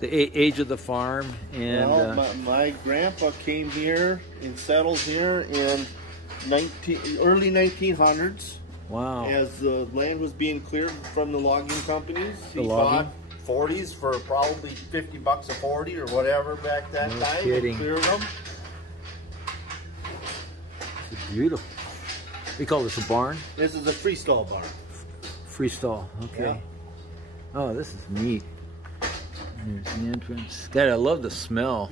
the age of the farm. And well, my grandpa came here and settled here in early 1900s. wow. As the land was being cleared from the logging companies, The he logging? bought 40s for probably 50 bucks a 40 or whatever back that No time. kidding. And cleared them. It's beautiful. We call this a barn? This is a freestall barn. Freestall, okay. Yeah. Oh, this is neat. There's the entrance. God, I love the smell.